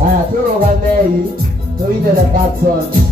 Turugamei, tuite the Paxson.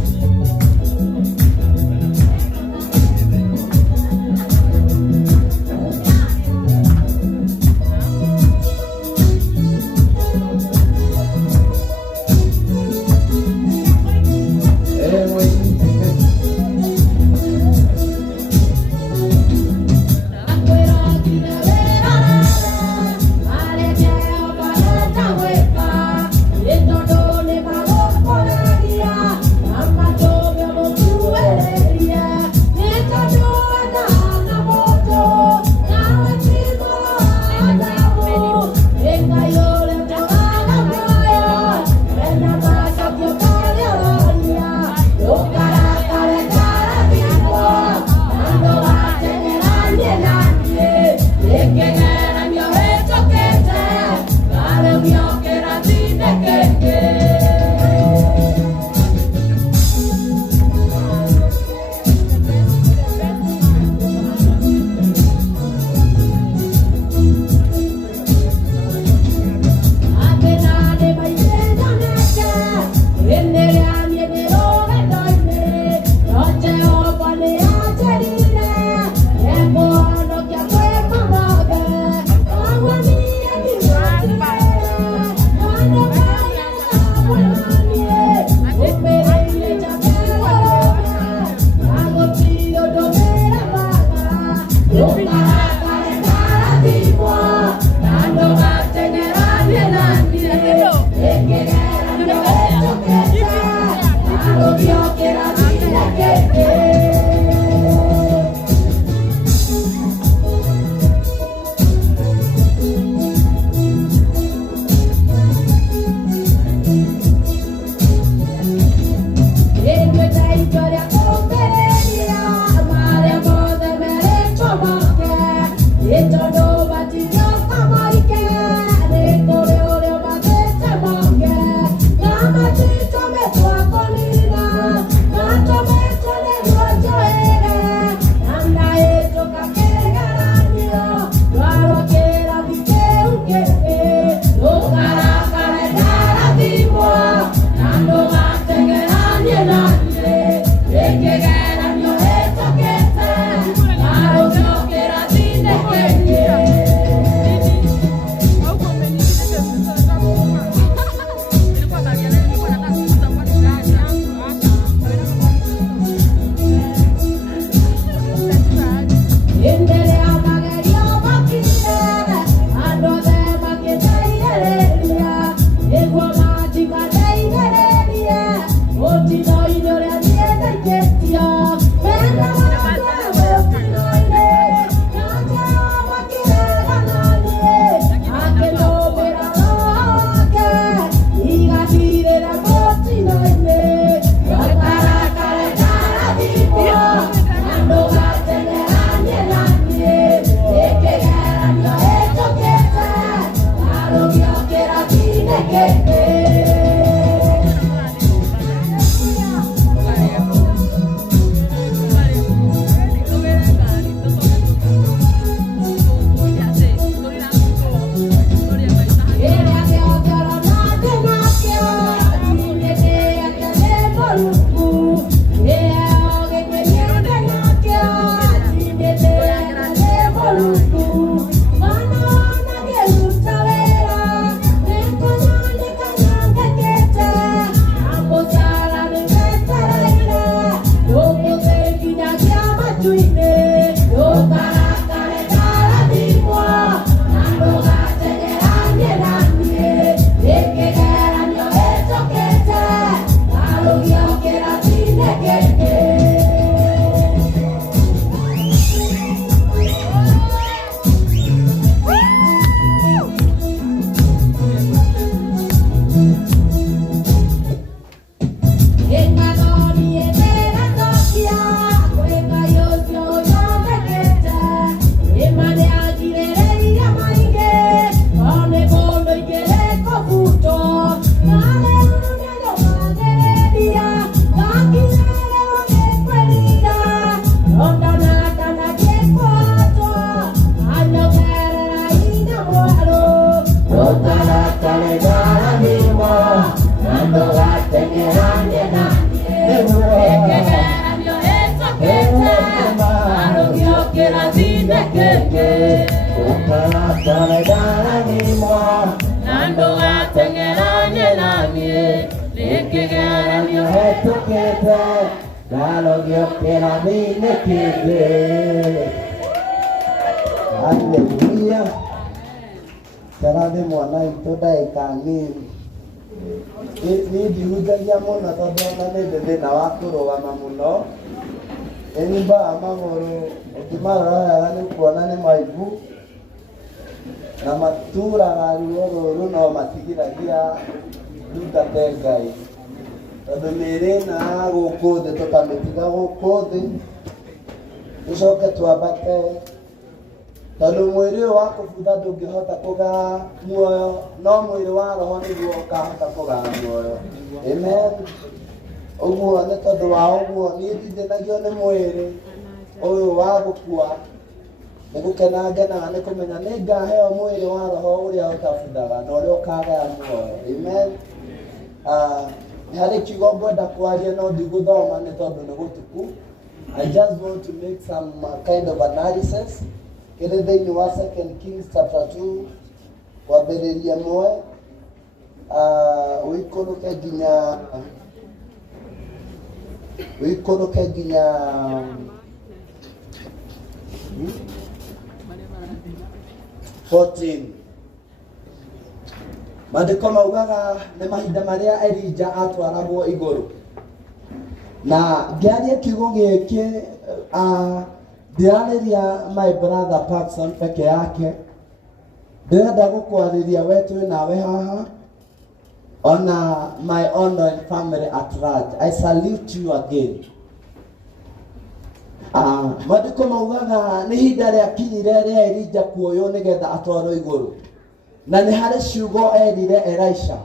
nie Ikigeranio hetũkĩte Ndarogio kĩrathi-inĩ kĩngĩ Hallelujah Tarathi mwana itũ ndagĩka nini Niĩ ndihunjagia mũno tondũ ona nĩ ndĩ thĩna wa kũrũgama mũno Ĩnyimbaga magũrũ ũngĩmarora wega nĩ kuona nĩ maibu na maturaga ruo rũrũ no matigiragia ndungate Ngai tondũ mĩĩrĩ ĩno ya gũkũ thĩ tũkamĩtiga gũkũ thĩ tũcoke twambate tondũ mwĩrĩ ũyũ wa kũbutha ndũngĩhota kũgaya muoyo no mwĩrĩ wa roho nĩguo ũkahota kũgaya muoyo amen ũguo nĩ tondũ wa ũguo niĩ ndithĩnagio nĩ mwĩrĩ ũyũ wa gũkua nĩ gũkena ngenaga nĩ kũmenya nĩ ngaheo mwĩrĩ wa roho ũrĩa ũtabuthaga na ũrĩa ũkagaya muoyo amen nĩ harĩ kiugo ngwenda kwaria no ndigũthoma nĩ tondũ nĩ gũtuku I just want to make some kind of analysis kĩrĩ thĩinĩ wa 2 Kings chapter 2 wambĩrĩria mwe wĩikũrũke nginya 14 Maandĩko maugaga nĩ mahinda marĩa Elija atwaragwo igũrũ na ngĩaria kiugo gĩkĩ ndirarĩria my brother Paxson peke yake ndĩrenda gũkwarĩria we twĩ nawe haha ona my online family at large I salute you again Maandĩko maugaga nĩ ihinda rĩakinyire rĩa Elija kuoywo nĩgetha atwarwo igũrũ na nĩ harĩ ciugo erire Elisha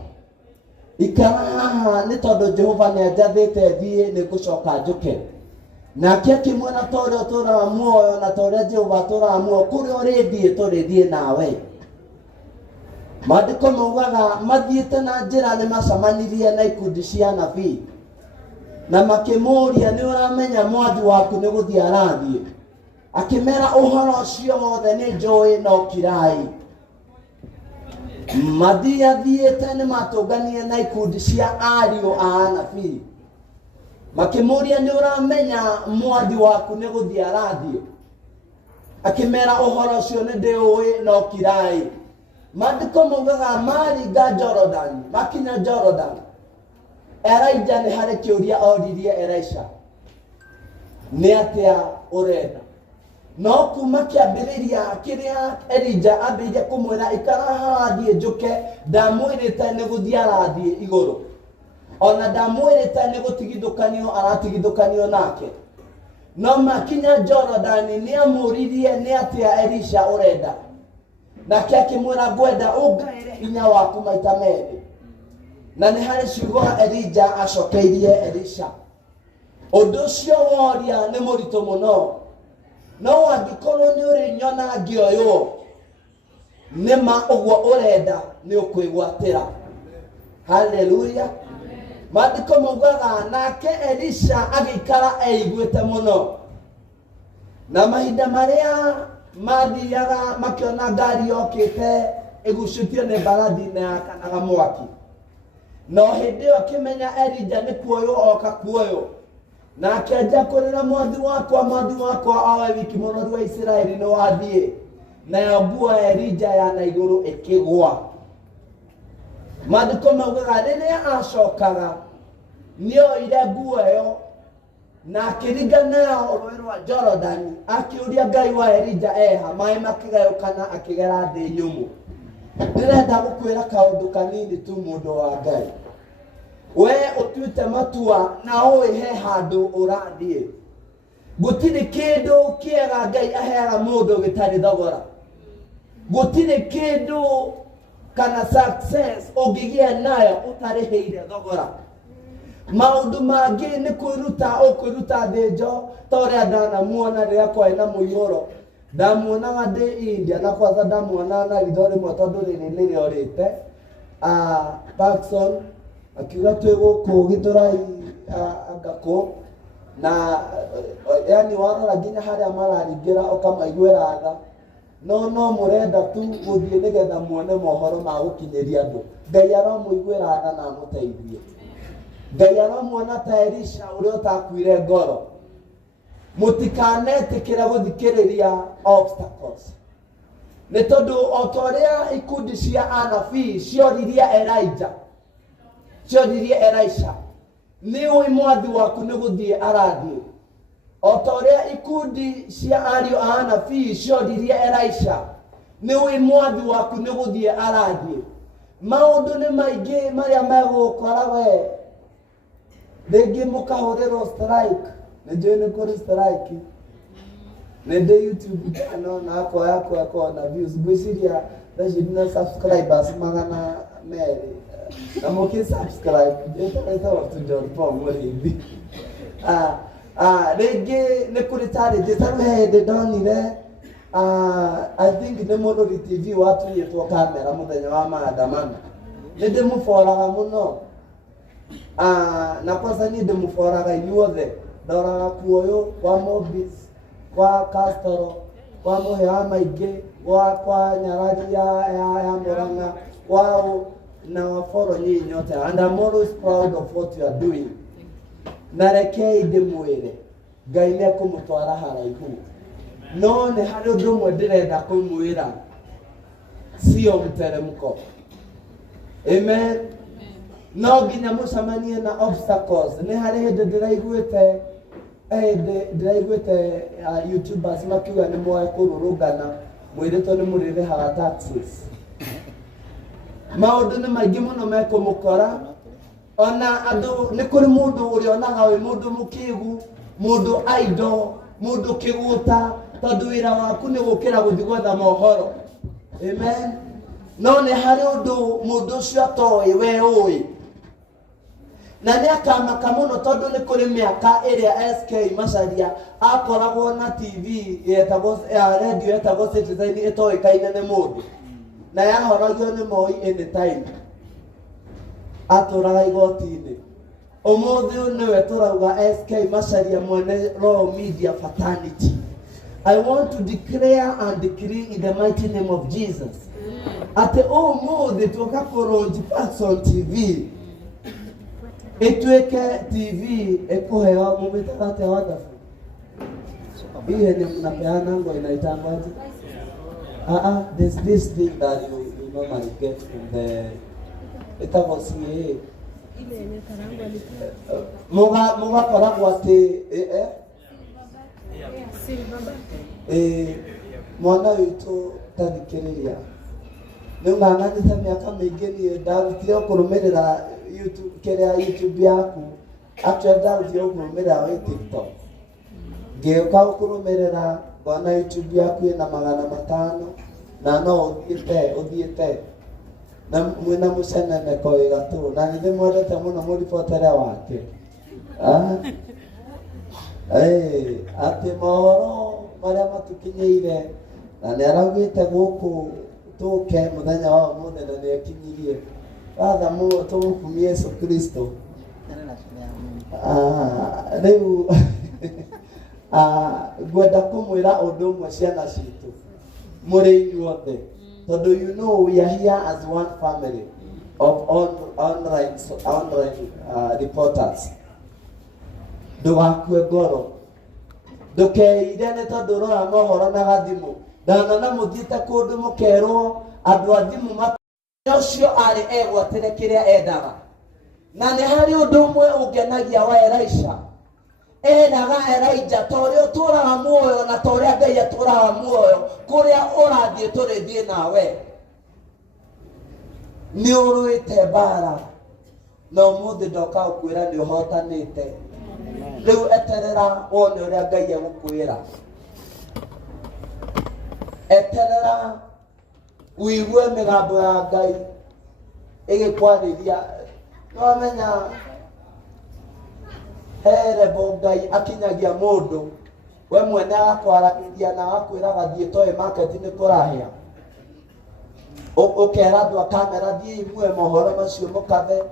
ikara haha nĩ tondũ Jehova nĩanjathĩte thiĩ nĩ ngũcoka njũke nake akĩmwĩra ta ũrĩa ũtũũraga muoyo na ta ũrĩa Jehova atũũraga muoyo kũrĩa ũrĩthiĩ tũrĩthiĩ nawe Maandĩko maugaga mathiĩte na njĩra nĩ macamanirie na ikundi cia anabii na makĩmũũria nĩ ũramenya mwathi waku nĩ gũthiĩ arathiĩ akĩmera ũhoro ũcio wothe nĩ njũĩ no kirai mathiĩte nĩ matũnganie na ikundi cia ariũ a anabii makĩmũũria nĩ ũramenya mwathi waku nĩ gũthiĩ arathiĩ akĩmera ũhoro ũcio nĩ ndĩũĩ no kirai Maandĩko maugaga maringa Jordan makinya Jordan Elija nĩ harĩ kĩũria oririe Elisha nĩ atĩa ũrenda no kuma kĩambĩrĩria kĩrĩa Elija ambĩrĩirie kũmwĩra ikara haha thiĩ njũke ndamwĩrĩte nĩ gũthiĩ arathiĩ igũrũ ona ndamwĩrĩte nĩ gũtigithũkanio aratigithũkanio nake no makinya Jordan nĩ amũririe nĩ atĩa Elisha ũrenda nake akĩmwĩra ngwenda ũngaĩre hinya waku maita merĩ na nĩ harĩ ciugo Elija acokeirie Elisha ũndũ ũcio woria nĩ mũritũ mũno no angĩkorwo nĩ ũrĩ nyona ngĩoywo nĩ ma ũguo ũrenda nĩ ũkwĩgwatĩra haleluya Maandĩko maugaga nake Elisha agĩikara eiguĩte mũno na mahinda marĩa mathiaga makĩona ngari yokĩte ĩgucĩtio nĩ mbarathi na yakanaga mwaki no hĩndĩ ĩyo akĩmenya Elija nĩ kuoywo oka kuoywo na akĩanjia kũrĩra mwathi wakwa owe wiki mũrori wa Isiraeli nĩ wathiĩ nayo nguo ya Elija ya na igũrũ ĩkĩgwa Maandĩko maugaga rĩrĩa acokaga nĩoire nguo ĩyo na akĩringa nayo rũĩ rwa Jordan akĩũria Ngai wa Elija eha maĩ makĩgayũkana akĩgera thĩ nyũmũ ndĩrenda gũkwĩra kaũndũ kanini tu mũndũ wa Ngai we ũtuĩte matua na ũĩ he handũ ũrathiĩ gũtirĩ kĩndũ kĩega Ngai aheaga mũndũ gĩtarĩ thogora gũtirĩ kĩndũ kana success ũngĩgĩa nayo ũtarĩhĩire thogora maũndũ mangĩ nĩ kwĩruta thĩnjo ta ũrĩa ndanamuona rĩrĩa kwarĩ na mũihũro ndamuonaga ndĩ India na kwanza ndamuona na ritho rĩmwe tondũ rĩrĩ nĩrĩorĩte Paxson akiuga twĩ gũkũ Gĩthũrai Ngakũ na yani warora nginya harĩa mararingĩra ũkamaiguĩra tha no murenda tu guthie nigetha muone mohoro ma gukinyeria andu. Ngai aromuiguira tha na muteithie. Ngai aromuona ta Elisha uria utakuire ngoro. Mutikanetĩkĩra guthikĩrĩria obstacles. Nĩ tondũ o ta ũrĩa ikundi cia anabii cioririe Elisha, nĩ ũĩ mwathi waku nĩ gũthiĩ arathiĩ. O ta ũrĩa ikundi cia ariũ a anabii cioririe Elisha, nĩ ũĩ mwathi waku nĩ gũthiĩ arathiĩ. Maũndũ nĩ maingĩ marĩa megũkora we. Rĩngĩ mũkahũrĩrwo strike. Nĩnjũĩ nĩ kũrĩ strike. Nende YouTube channel na yako na views. Ngwĩciria thaci na subscribers 200. Na mũkĩ-subscribe. Ĩtagwo tu John Paul mũrĩithi. Rĩngĩ nĩ kũrĩ challenges. Tarĩ hĩndĩ ndonire I think nĩ Mũrũri TV watunyĩtwo kamera mũthenya wa maandamano. Nĩ ndĩmũboraga mũno. Na kwanza niĩ ndĩmũboraga inyuothe. Ndoraga kuoyo kwa Mobis, kwa Castro, kwa Muhea maingĩ, kwa Nyarari ya Murang'a, kwao na waforo nyinyi nyote. And I'm always proud of what you are doing. Na rekei ndĩmwĩre Ngai nĩ ekũmũtwara haraihu. No nĩ harĩ ũndũ ũmwe ndĩrenda kũmwĩra, sio mteremko. Amen. No nginya mũcemanie na obstacles. Nĩ harĩ hĩndĩ ndĩraiguĩte YouTubers makiuga nĩ moe kũrũrũngana mwĩrĩtwo nĩ mũrĩrĩhaga taxes. Maũndũ nĩ maingĩ mũno mekũmũkora. Ona andũ nĩ kũrĩ mũndũ ũrĩa onaga wĩ mũndũ mũkĩgu, mũndũ idol, mũndũ kĩgũta, tondũ wĩra waku nĩ gũkĩra gũthiĩ gwetha mohoro. Amen. No nĩ harĩ ũndũ mũndũ ũcio atoĩ we ũĩ. Na nĩ akamaka mũno tondũ nĩ kũrĩ mĩaka ĩrĩa SK Macharia akoragwo na TV yetagwo radio yetagwo Citizen ĩtoĩkaine nĩ mũndũ. Na yahoragio nĩ Moi anytime. Atũraga igoti-inĩ. Ũmũthĩ nĩwe tũrauga SK Macharia mwene Raw Media Fraternity. I want to declare and decree in the mighty name of Jesus. Atĩ ũmũthĩ tuoka kũrũnji Paxson TV. Ituweke TV ekuheo mumetakate wonderful. Hii yenye mnapeana ngo inaitangwa aje? There's this thing that you normally get from the itago CA. Muga koragwo ati mwana witũ tathikĩrĩria. Nĩng'ang'anĩte mĩaka mĩingĩ niĩ ndarutire kũrũmĩrĩra YouTube yaku. Actually ndarutire kũrũmĩrĩra wĩ TikTok. Ngĩũka kũrũmĩrĩra ngona YouTube yaku ĩna 500 na no ũthiĩte na mwĩna mũceneneko wĩ gatũ. Na nĩndĩmwendete mũno mũribotere wake. Atĩ mohoro marĩa matukinyĩire na nĩaraugĩte gũkũ tũke mũthenya wa ũmũthĩ na nĩekinyirie. Father mũno tũmũkumie Yesu Kristo. Rĩu ngwenda kũmwĩra ũndũ ũmwe ciana citũ mũrĩ inyuothe, tondũ you know we are here as one family of online reporters. Ndũgakue ngoro, ndũkeire nĩ tondũ ũrora mohoro na gathimũ. Ndanona mũthiĩte kũndũ mũkerwo andũ a thimũ ũcio arĩ egwatĩre kĩrĩa endaga. Na nĩ harĩ ũndũ ũmwe ũngenagia wa Elisha. Endaga Elijah ta ũrĩa ũtũraga muoyo na ta ũrĩa Ngai atũraga muoyo, kũrĩa ũrathiĩ tũrĩthiĩ nawe. Nĩ ũrũĩte mbara na ũmũthĩ ndoka gũkwĩra nĩ ũhotanĩte. Rĩu eterera wone ũrĩa Ngai egũkwĩra. Eterera uigue mĩgambo ya Ngai ĩgĩkwarĩria. Nĩwamenya herebo Ngai akinyagia mũndũ, we mwene agakwaragĩria na agakwĩra gathiĩ toĩ market nĩ kũrahĩa. Ũkera andũ a kamera thiĩ muoe mohoro macio mũkathe,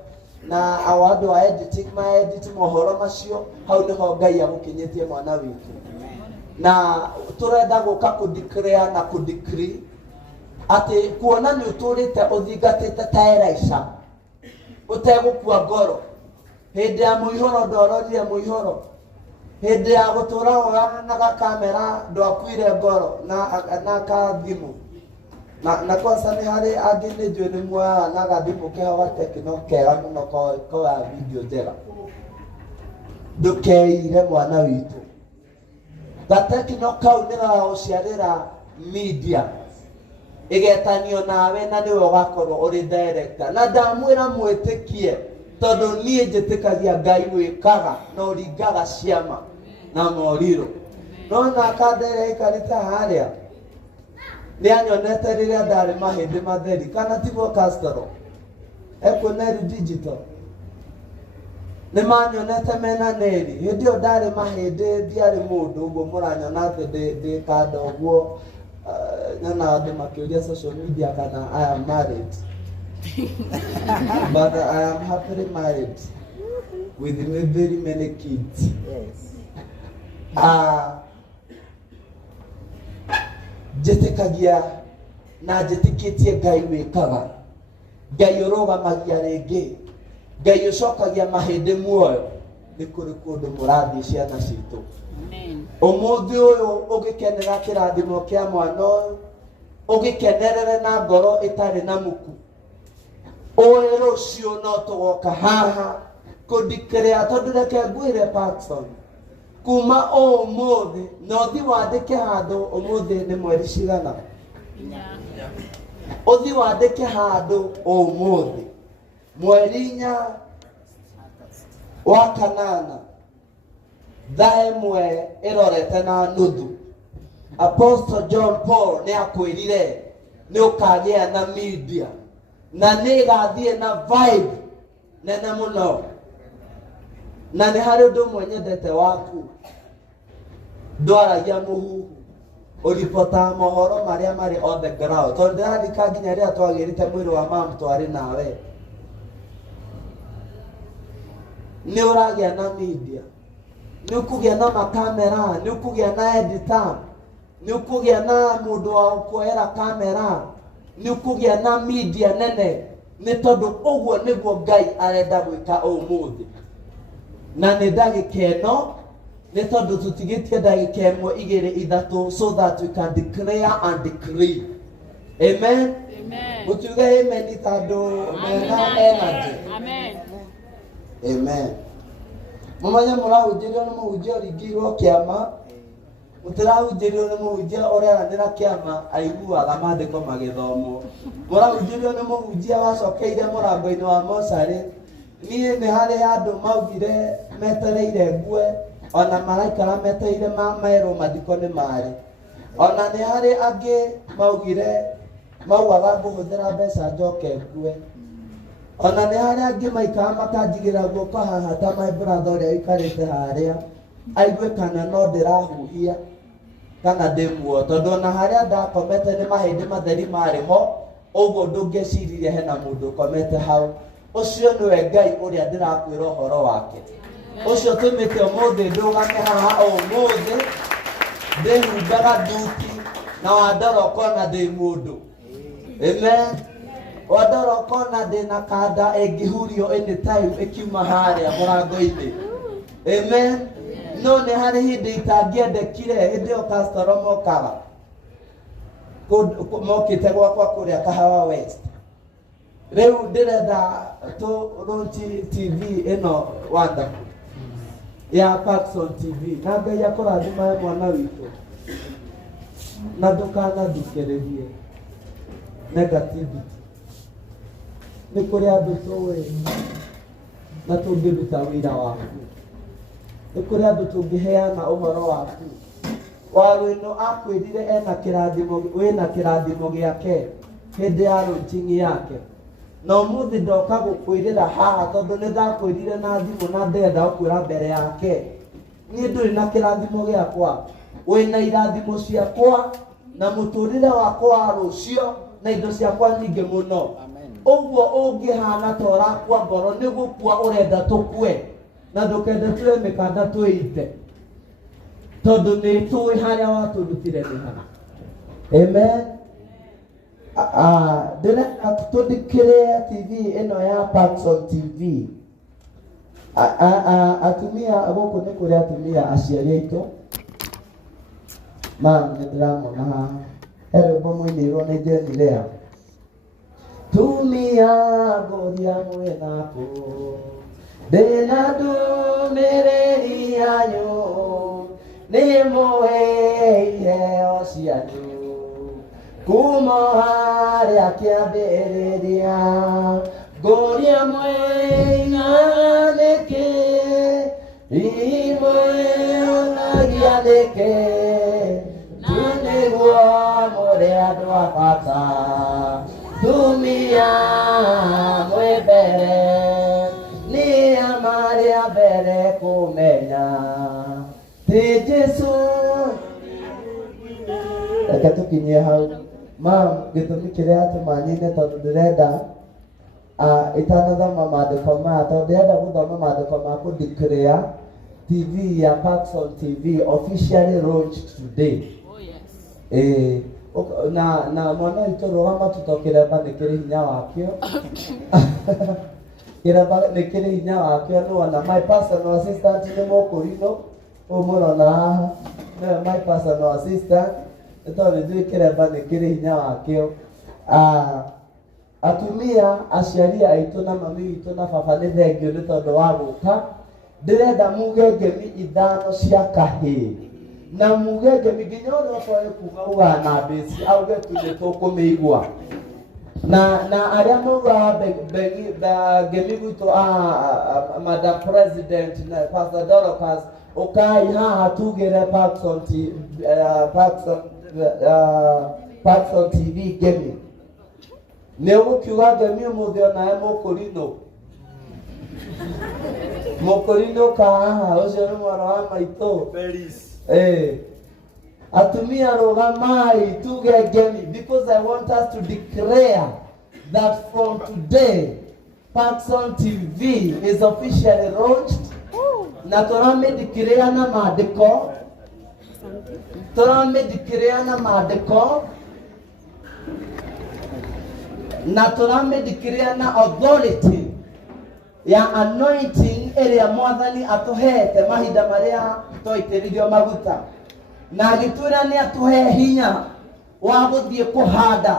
na andũ a editing ma-edit mohoro macio. Hau nĩho Ngai agũkinyĩtie mwana witũ. Na turenda guka ku declare na ku decree ati kuona ni uturite uthingatite ta Elisha utegukua ngoro hindi ya muihoro ndororire muihoro hindi ya gutura woga na kamera ndwakuire ngoro na kathimu na kwanza ni hari angi ni njui ni muoyaga na gathimu kehoga tekino kega muno koya video njega ndukeire mwana witu gatekino kau nigagaguciarira media igetanio nawe na niwe ugakorwo uri director na ndamwira mwitikie tondu nie njitikagia Ngai wikaga na uringaga ciama na moriro no na kadere ikarita haria ni anyonete riria ndari mahindi matheri kana tibo castro ekoneri digital ni manyonete mena neri hindi o ndari mahindi ndiari mundu uguo muranyona ati ndi kanda uguo na andu makiuria social media kana I am married but I am happily married with very many kids. Yes. Jetikagia na jetikitie Ngai wikaga Ngai urugamagia ringi Ngai ucokagia mahindi muoyo ni kuri kundu murathi ciana citu. Amen. Umuthi uyu ugikenera kirathimo kia mwana uyu ugikenerere na ngoro itari na muku oe rucio no tugoka haha kudikrea tondu reke ngwire Paxson kuma umuthi no thi wandike handu umuthi ni mweri cigana uthi wandike handu umuthi mweri 4 wa kanana thaa imwe irorete na nuthu Apostle John Paul ni akwirire ni ukagia na media na ni gathie na vibe nene muno na ni hari undu mwenyendete waku ndwaragia muhuhu uripota mohoro maria mari on the ground tondu ndirathika nginya ria twagirite mwiri wa mam twari nawe ni uragia na media ni ukugia na makamera ni ukugia na editor ni ukugia na mundu wa kuoera kamera ni ukugia na media nene ni tondu uguo niguo Ngai arenda gwika umuthi na ni ndagikeno ni tondu tutigitie ndagika imwe igiri ithatu so that we can declare and decree. Amen. Amen. Mutuge amen tondu mena energy. Amen. Amen. Mumanya murahunjirio ni muhunjia ringirwo kiama mutirahunjirio ni muhunjia ureranira kiama aiguaga mandiko magithomo murahunjirio ni muhunjia wacokeire murango-ini wa mocarĩ niĩ nĩ harĩ andũ maugire metereire ngue ona maraikara metereire merwo mathiko nĩ marĩ ona nĩ harĩ angĩ maugire maugaga ngũhũthĩra mbeca njoke ngue ona nĩ harĩ angĩ maikara makanjigĩra guoko haha ta my brother ũrĩa aikarĩte harĩa aigue kana no ndĩrahuhia kana ndĩmuo tondu ona harĩa ndakomete nĩ mahĩndĩ matheri marĩ ho ũguo ndũngĩciria hena mũndũ ũkomete hau ũcio nĩwe Ngai ũrĩa ndĩrakwĩra ũhoro wake ũcio tũmĩte ũmũthĩ ndũgame haha ũmũthĩ ndĩhumbaga nduti na wandora ũkona ndĩ mũndũ. Amen. Wandora ũkona ndĩ na kanda ĩngĩhurio anytime ĩkiuma harĩa mũrango-inĩ. Amen. No nĩ harĩ hĩndĩ itangĩendekire hĩndĩ ĩyo pastor mokaga mokĩte gwakwa kũrĩa Kahawa West rĩu ndĩrenda tũrunji TV ĩno wonderful ya Paxson TV na Ngai akũrathima mwana witũ na ndũkanathikĩrĩrie negativity nĩ kũrĩ andũ tũĩ na tũngĩruta wĩra waku nĩ kũrĩ andũ tũngĩheana ũhoro waku waru ĩno akwĩrire ena kĩrathimo wĩna kĩrathimo gĩake hĩndĩ ya launching yake na ũmũthĩ ndoka gũkwĩrĩra haha tondũ nĩ ndakwĩrire na thimũ na ndenda gũkwĩra mbere yake niĩ ndũrĩ na kĩrathimo gĩakwa wĩna irathimo ciakwa na mũtũrĩre wakwa wa rũcio na indo ciakwa nyingĩ mũno ũguo ũngĩhana ta ũrakua ngoro nĩ gũkua ũrenda tũkue na ndũkende tuoe mĩkanda twĩite tondu ni tui haria waturutire ni hana. Amen. Ndĩrenda tũthikĩrĩrie TV ĩno ya Paxson TV. Atumia gũkũ nĩ kũrĩ atumia aciari aitũ. Nĩndĩramona haha. He rwĩmbo mũinĩirwo nĩ Jeni Lea. Tumia ngũria mwĩnaku, ndĩna ndũmĩrĩri yanyu, nĩmũhe iheo cianyu. Kuma harĩa kĩambĩrĩria, ngũria mwĩnaga nĩkĩ, imũonagia nĩkĩ, tu nĩguo mũrĩ andũ a bata. Tumia mwĩ mbere, nĩa marĩ a mbere kũmenya ti Jesũ. Reke tũkinyie hau. Gĩtũmi kĩrĩa tũmanine tondũ ndĩrenda itanathoma maandĩko maya, tondũ ndĩrenda gũthoma maandĩko ma kũdeclare TV ya Paxson TV officially launched today. Oh yes. Na mwana witũ rũgama tũto kĩremba nĩ kĩrĩ hinya wakĩo. Kĩremba nĩ kĩrĩ hinya wakĩo. Nĩwona my personal assistant nĩ mũkũrinũ ũyũ mũrona haha, nĩwe my personal assistant. Tondũ nĩthuĩ kĩremba nĩ kĩrĩ hinya wakĩo. Atumia aciari aitũ na mami witũ na baba nĩ thengio nĩ tondũ wa gũka. Ndĩrenda muge ngemi 5 cia kahĩĩ, na muge ngemi nginya ũrĩa ũtoĩ kuga ugaga na mbĩci auge tu nĩ tũkũmĩigua. Na arĩa maugaga ngemi gwitũ Madam President na Pastor Dorcas, ũkai haha tugĩre Paxson TV ngemi. Nĩ ũgũkiuga ngemi ũmũthĩ onawe mũkũrinũ. Mũkũrinũ ka haha, ũcio nĩ mwana wa maitũ. Atumia rũgamai tuge ngemi, because I want us to declare that from today Paxson TV is officially launched. Na tũramĩdeclare na maandĩko. Tũramĩdeclare na maandĩko. Na tũramĩdeclare na authority ya anointing ĩrĩa Mwathani atũhete mahinda marĩa twaitĩrĩrio maguta. Na agĩtwĩra nĩ atũhe hinya wa gũthiĩ kũhanda,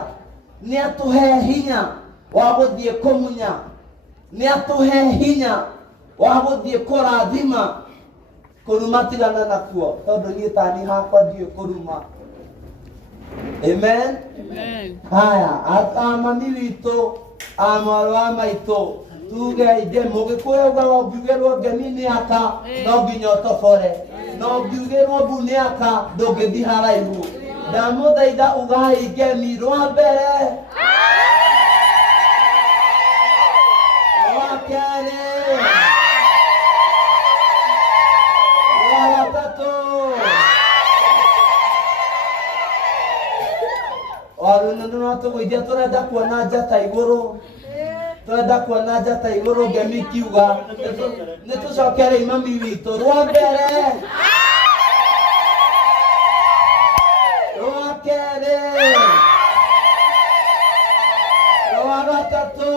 nĩ atũhe hinya wa gũthiĩ kũmunya, nĩ atũhe hinya wa gũthiĩ kũrathima. Kũruma tigana nakuo, tondũ niĩ tani hakwa ndiũĩ kũruma. Amen. Amen. Haya, mami witũ, mwarĩ wa maitũ, tuge ithĩ mũgĩkũyũ ugaga ũngiugĩrwo ngemi nĩ aka no nginya ũtobore, no ũngiugĩrwo mbu nĩ aka ndũngĩthiĩ haraihu. Ndamũthaitha ugai ngemi rwa mbere, rwa kerĩ, rwa gatatũ. Rĩu tũgũithia tũrenda kuona njata igũrũ. Tũrenda kuona njata igũrũ ngemi kiuga. Nĩ tũcokerei mami witũ rwa mbere, rwa kerĩ, rwa gatatũ,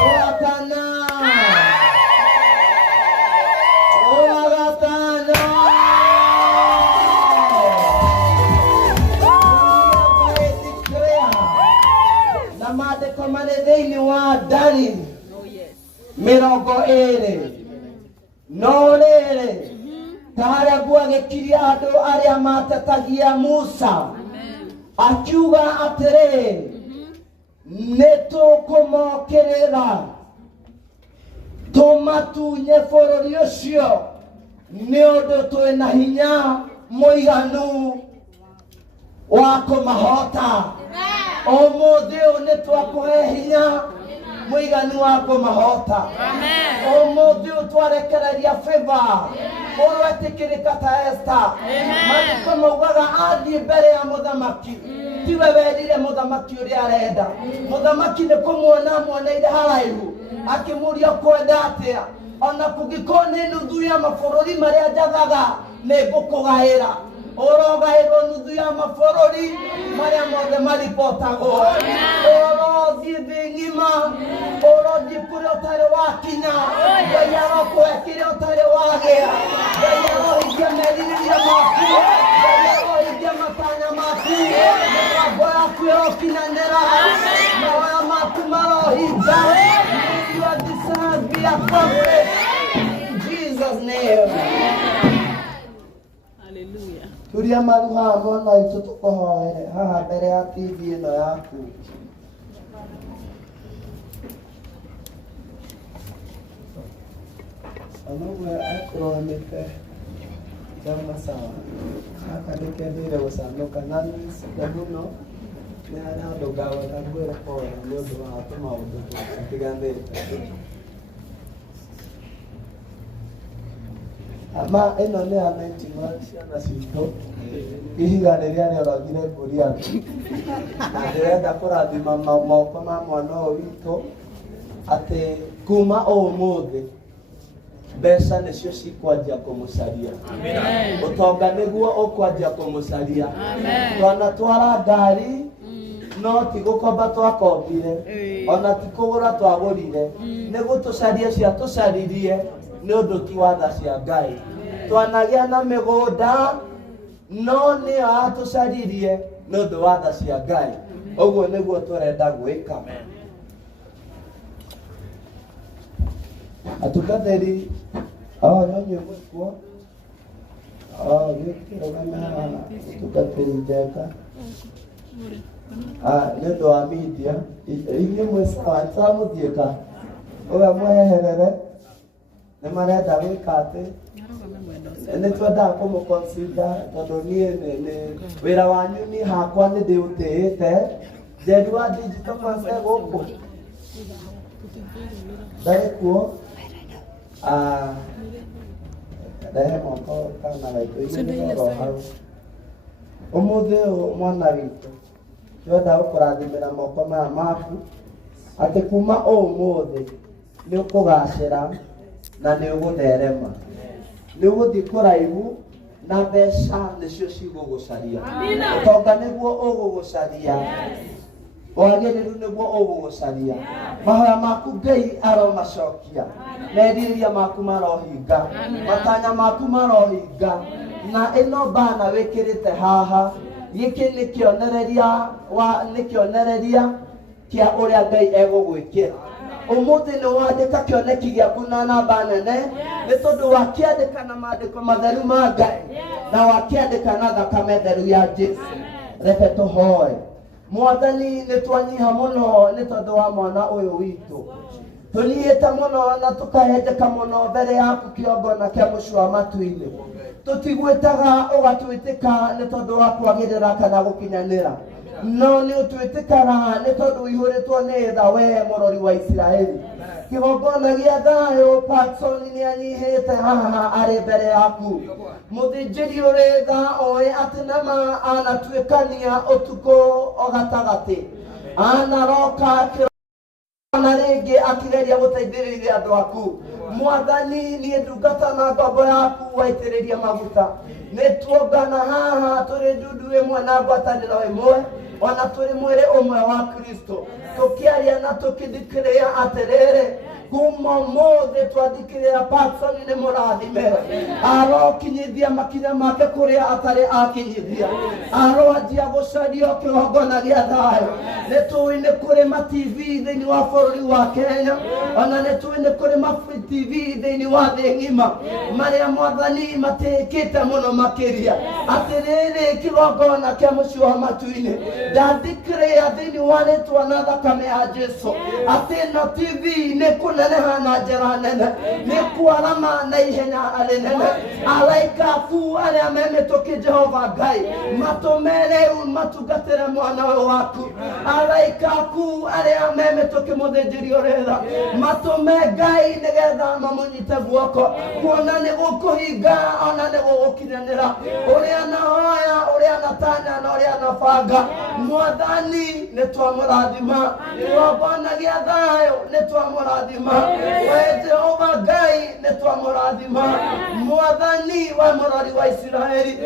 rwa kana, rwa gatano. Na maandĩko marĩ thĩinĩ wa Daniel 20. No rĩrĩ, ta harĩa gwagĩkirie andũ arĩa matetagia Musa, akiuga atĩrĩ, nĩ tũkũmokĩrĩra tũmatunye bũrũri ũcio nĩ ũndũ twĩna hinya mũiganu wa kũmahota. Ũmũthĩ ũyũ nĩ twakũhe hinya mũiganu wa kũmahota. Ũmũthĩ ũyũ twarekereria favor ũrwetĩkĩrĩka ta Esther. Maandĩko maugaga athiĩ mbere ya mũthamaki, tiwe werire mũthamaki ũrĩa arenda. Mũthamaki nĩ kũmuona amuoneire haraihu, akĩmũria ũkwenda atĩa. ona kũngĩkorwo nĩ nuthu ya mabũrũri marĩa njathaga nĩ ngũkũgaĩra. Ũrogaĩrwo nuthu ya mabũrũri marĩa mothe maribotagwo. Ũrothiĩ thĩ ng'ima, ũrothiĩ kũrĩa ũtarĩ wakinya. Ngai arokũhe kĩrĩa ũtarĩ wagĩa. Ngai arohingia merirĩria maku. Ngai arohingia matanya maku. Mĩbango yaku ĩrokinyanĩra. Mahoya maku marohinga. You are deserved to be accomplished. In Jesus' name. Hallelujah. Turia maru haha mwana witũ tũkũhoere haha mbere ya TV ĩno yaku. Anogwe akũrũgamĩte jama sawa. Haka nĩkendire gũcanũka na nĩcida mũno. Nĩ harĩa andũ ngawenda ngwĩra pole nĩ ũndũ wa tũmaũndũ tũtiganĩte. Ama ĩno nĩ ya mentima ciana citũ. Ihiga rĩrĩa rĩoragire ngũria. Ndĩrenda kũrathima moko ma mwana ũyũ witũ atĩ kuma ũmũthĩ mbeca nĩcio cikwanjia kũmũcaria. Ũtonga nĩguo ũkwanjia kũmũcaria. Twanatwara ngari no ti gũkomba twakombire, ona ti kũgũra twagũrire. Nĩ gũtũcaria ciatũcaririe nĩ ũndũ ti watha cia Ngai. Twanagĩa na mĩgũnda no nĩyo atũcaririe nĩ ũndũ watha cia Ngai. Ũguo nĩguo tũrenda gwĩka. Atungatĩri nyonyi mũkuo gĩkĩrũgama atungatĩri njega nĩ ũndũ wa media. Inyuĩ mwĩ sawa nĩtũramũthiĩka ũrĩa mweherere nĩ marenda gwĩka atĩ nĩ twendaga kũmũconsider tondũ niĩ wĩra wanyu niĩ hakwa nĩ ndĩũtĩĩte. Njendi wa digital concern gũkũ ndarĩ kuo. Rehe moko kana gaitũ hau. Ũmũthĩ ũyũ mwana witũ twenda gũkũrathimĩra moko maya maku atĩ kuma ũmũthĩ nĩ ũkũgacĩra na nĩ ũgũtherema. Nĩ ũgũthiĩ kũraihu na mbeca nĩcio cigũgũcaria. Ũtonga nĩguo ũgũgũcaria. Wagĩrĩru nĩguo ũgũgũcaria. Mahoya maku Ngai aromacokia. Merirĩria maku marohinga. Matanya maku marohinga. Na ĩno bana wĩkĩrĩte haha gĩkĩ nĩ kĩonereria kĩa ũrĩa Ngai egũgwĩkĩra. Ũmũthĩ nĩ wandĩka kĩoneki gĩaku na namba nene nĩ tondũ wakĩandĩka na maandĩko matheru ma Ngai na wakĩandĩka na thakame theru ya Jesũ. Reke tũhoe. Mwathani nĩ twanyiha mũno nĩ tondũ wa mwana ũyũ witũ. Tũnyihĩte mũno na tũkahenjeka mũno mbere yaku kĩongona kĩa mũci wa matu-inĩ. Tũtigwĩtaga ũgatwĩtĩka nĩ tondũ wa kwagĩrĩra kana gũkinyanĩra. No nĩ ũtwĩtĩkaga nĩ tondũ ũihũrĩtwo nĩ tha wee mũrori wa Isiraeli. Kĩgongona gĩa thayũ Paxson nĩ anyihĩte haha arĩ mbere yaku. Mũthĩnjĩri ũrĩ tha oĩ atĩ nama anatuĩkania ũtukũ o gatagatĩ. Anaroka na rĩngĩ akĩgeria gũteithĩrĩria andũ aku. Mwathani niĩ ndungata na ngombo yaku waitĩrĩria maguta. Nĩ tuongana haha tũrĩ ndundu ĩmwe na ngwatanĩro ĩmwe ona tũrĩ mwĩrĩ ũmwe wa Kristo. Tũkĩaria na tũkĩthikĩrĩria atĩrĩrĩ kuma ũmũthĩ twathikĩrĩria Paxson nĩ mũrathime. Arokinyithia makinya make kũrĩa atarĩ akinyithia. Aroanjia gũcario kĩgongona gĩa thayũ. Nĩ tũĩ nĩ kũrĩ ma TV thĩinĩ wa bũrũri wa Kenya. Ona nĩ tũĩ nĩ kũrĩ ma TV thĩinĩ wa thĩ ng'ima marĩa Mwathani matĩkĩte mũno makĩria. Atĩrĩrĩ kĩgongona kĩa mũci wa matu-inĩ ndathikĩrĩria thĩinĩ wa rĩtwa na thakame ya Jesũ atĩ ĩno TV nĩ kũneneha na njĩra nene. Nĩ kwarama na ihenya rĩnene. Araika aku arĩa memĩtũkĩ Jehova Ngai matũme rĩu matungatĩre mwana ũyũ waku. Araika aku arĩa memĩtũkĩ mũthĩnjĩri ũrĩ tha matũme Ngai nĩgetha mamũnyite guoko kuona nĩ gũkũhinga ona nĩ gũgũkinyanĩra. Ũrĩa nahoya ũrĩa natanya na ũrĩa nabanga Mwathani nĩ twamũrathima. Kĩgongona gĩa thayũ nĩ twamũrathima. kumurathima we Jehova Ngai nitwamurathima mwathani wa murori wa Israeli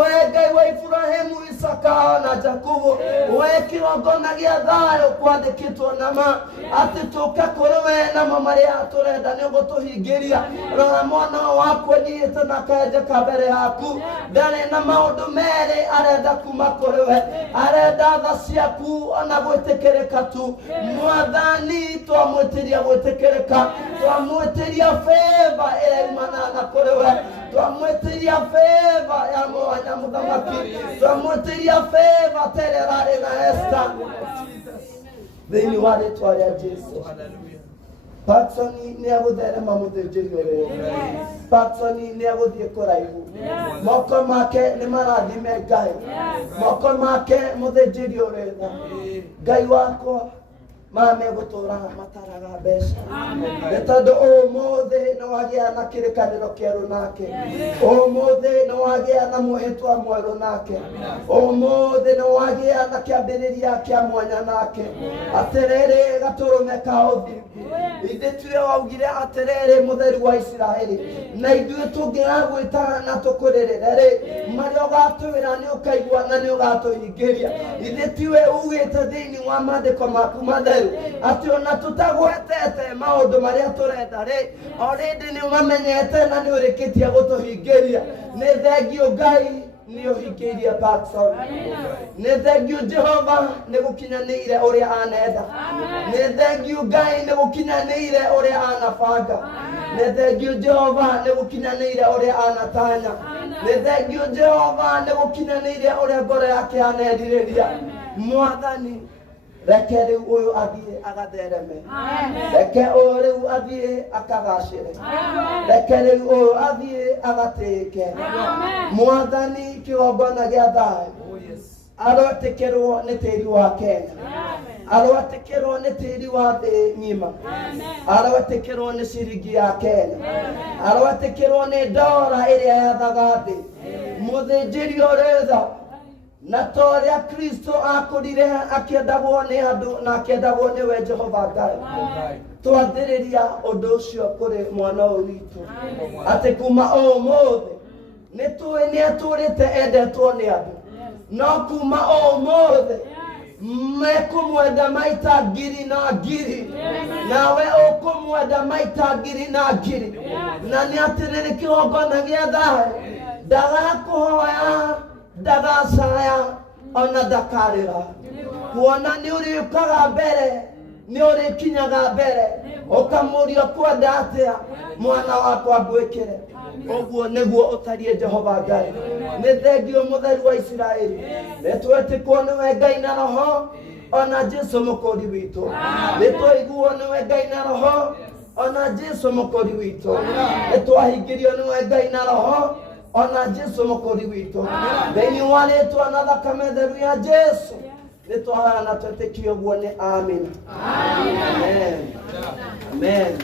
we Ngai wa Ibrahimu Isaka na Jakubu we kigongona gia thayo kwandikitwo nama ati tuka kuri we na maria turenda ni gutuhingiria rora mwana wakwa niite na kaje kabere yaku ndari na maundu meri arenda kuma kuri we arenda tha ciaku ona gwitikirika tu mwathani twamwitiria gwitikirika twamwitiria favor iraimana na kuri we twamwitiria favor ya mwanya muthamaki twamwitiria favor tererari na Esther thini wa ritwa ria Jesu. Paxson ni agutherema muthinjiri uri Paxson ni aguthie kuraihu moko make ni marathime Ngai moko make muthinjiri uri Ngai wakwa mame gutura mataraga mbeca nĩtondũ ũmũthĩ nĩ wagĩa na kĩrĩkanĩro kĩerũ nake ũmũthĩ nĩ wagĩa na mũhĩtwa mwerũ nake ũmũthĩ nĩ wagĩa na kĩambĩrĩria kĩa mwanya nake atĩrĩrĩ gatũrũme ka ũthingu ithuĩ tiwe waugire atĩrĩrĩ mũtheru wa Isiraeli na ithuĩ tũngĩgagwĩta na tũkũrĩrĩre marĩa ũgatwĩra nĩ ũkaigua na nĩ ũgatũhingĩria ithuĩ tiwe ugĩte thĩinĩ wa maandĩko maku matheru ati ona tutagwetete maundu maria turenda already ni umamenyete na ni urikitia gutuhingiria ni thengio Ngai ni uhingiria Paxson ni thengio Jehova ni gukinyanĩire uria anenda ni thengio Ngai ni gukinyanĩire uria anabanga ni thengio Jehova ni gukinyanĩire uria anatanya ni thengio Jehova ni gukinyanĩire uria ngoro yake anendirĩria mwathani reke rĩu ũyũ athiĩ agathereme reke ũyũ rĩu athiĩ akagacĩre reke rĩu ũyũ athiĩ agatĩke mwathani kĩgongona gĩa thayũ arotĩkĩrwo nĩ tĩri wa Kenya arotĩkĩrwo nĩ tĩri wa thĩ ng'ima arotĩkĩrwo nĩ ciringi ya Kenya arotĩkĩrwo nĩ ndora ĩrĩa yathaga thĩ mũthĩnjĩri ũrĩ tha na toria Kristo akurire akiendagwo ni andu na akiendagwo ni we Jehova Ngai twathiriria undu ucio kuri mwana witu ati kuma umuthi ni tuwe ni aturite endetwo ni andu no kuma umuthi mekumwenda maita ngiri na ngiri nawe ukumwenda maita ngiri na ngiri na ni atiriri kigongona gia thayũ ndagakuhoya ndagacaya ona ndakarĩra kuona nĩ ũrĩũkaga mbere nĩ ũrĩkinyaga mbere ũkamũria kwenda atĩa mwana wakwa ngwĩkĩre ũguo nĩguo ũtariĩ Jehova Ngai nĩ thengio mũtheru wa Isiraeli nĩ twĩtĩkwo nĩwe Ngai na roho ona Jesu mũkũri witũ nĩ twaiguo nĩwe Ngai na roho ona Jesu mũkũri witũ nĩ twahingĩrio nĩwe Ngai na roho ona Jesu mũkũri witũ thĩinĩ wa rĩtwa na thakame theru ya Jesu nĩ twahana na twĩtĩkio guo nĩ amina amen amen.